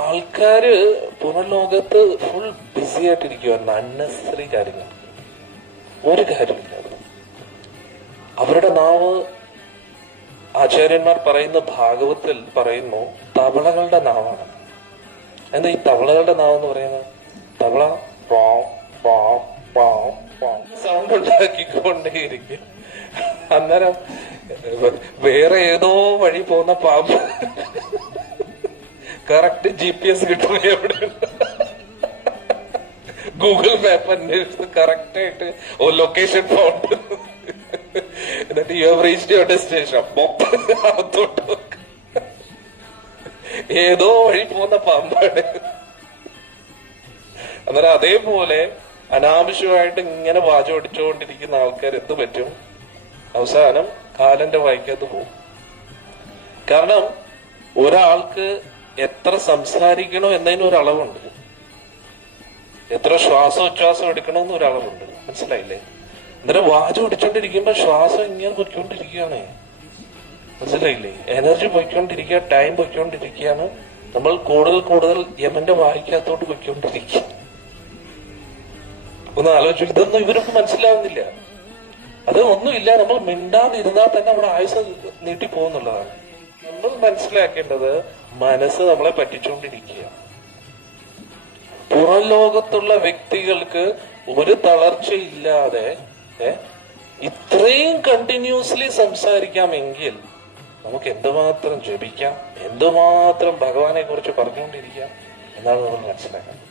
ആൾക്കാര് പുറം ലോകത്ത് ഫുൾ ബിസി ആയിട്ടിരിക്കുവായിരുന്നു അൺനെസറി കാര്യങ്ങൾ, ഒരു കാര്യമില്ല. അവരുടെ നാവ്, ആചാര്യന്മാർ പറയുന്ന ഭാഗവത്തിൽ പറയുന്നു, തവളകളുടെ നാവാണ്. എന്താ ഈ തവളകളുടെ നാവ് എന്ന് പറയുന്നത്? തവള സൗണ്ട് ഉണ്ടാക്കിക്കൊണ്ടേയിരിക്കും. അന്നേരം വേറെ ഏതോ വഴി പോകുന്ന പാമ്പ് കറക്റ്റ് GPS കിട്ടും എവിടെ, ഗൂഗിൾ മാപ്പ് അന്വേഷിച്ച് കറക്റ്റ് ആയിട്ട് ലൊക്കേഷൻ ഫൗണ്ട്, എന്നിട്ട് you have reached your destination. അകത്തോട്ട് ഏതോ വഴി പോകുന്ന പാമ്പാണ്. അന്നേരം അതേപോലെ അനാവശ്യമായിട്ട് ഇങ്ങനെ വാചം അടിച്ചുകൊണ്ടിരിക്കുന്ന ആൾക്കാർ എന്ത് പറ്റും? അവസാനം കാലന്റെ വായിക്കകത്ത് പോകും. കാരണം ഒരാൾക്ക് എത്ര സംസാരിക്കണോ എന്നതിന് ഒരളവുണ്ട്, എത്ര ശ്വാസോച്ഛ്വാസം എടുക്കണമെന്ന് ഒരളവുണ്ട്. മനസ്സിലായില്ലേ? അന്നേരം വാചം അടിച്ചോണ്ടിരിക്കുമ്പോ ശ്വാസം ഇങ്ങനെ പൊയ്ക്കൊണ്ടിരിക്കുകയാണ്. മനസ്സിലായില്ലേ? എനർജി പൊയ്ക്കൊണ്ടിരിക്കുക, ടൈം പൊയ്ക്കൊണ്ടിരിക്കുകയാണ്. നമ്മൾ കൂടുതൽ കൂടുതൽ യമന്റെ വായിക്കകത്തോട്ട് പൊയ്ക്കൊണ്ടിരിക്കുക. ഒന്ന് ആലോചിച്ചു. ഇതൊന്നും ഇവർക്ക് മനസ്സിലാവുന്നില്ല. അത് ഒന്നുമില്ല, നമ്മൾ മിണ്ടാതിരുന്നാൽ തന്നെ നമ്മുടെ ആയുസ് നീട്ടി പോകുന്നുള്ളതാണ്. നമ്മൾ മനസ്സിലാക്കേണ്ടത് മനസ്സ് നമ്മളെ പറ്റിച്ചുകൊണ്ടിരിക്കുക. പുറം ലോകത്തുള്ള വ്യക്തികൾക്ക് ഒരു തളർച്ചയില്ലാതെ ഇത്രയും കണ്ടിന്യൂസ്ലി സംസാരിക്കാമെങ്കിൽ നമുക്ക് എന്തുമാത്രം ജപിക്കാം, എന്തുമാത്രം ഭഗവാനെ കുറിച്ച് പറഞ്ഞുകൊണ്ടിരിക്കാം എന്നാണ് നമ്മൾ മനസ്സിലാക്കുന്നത്.